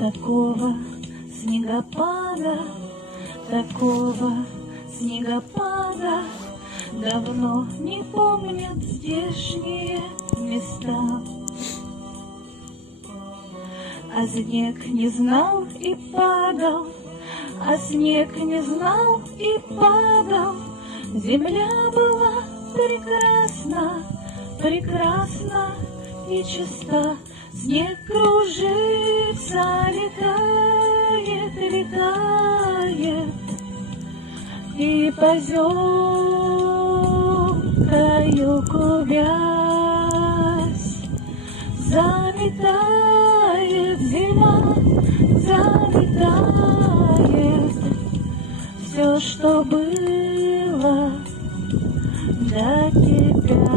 Такого снегопада, такого снегопада давно не помнят здешние места. А снег не знал и падал, а снег не знал и падал. Земля была прекрасна, прекрасна и чиста. Снег кружится, летает, летает, и поземкою клубясь заметает зима, заметает все, что было до тебя.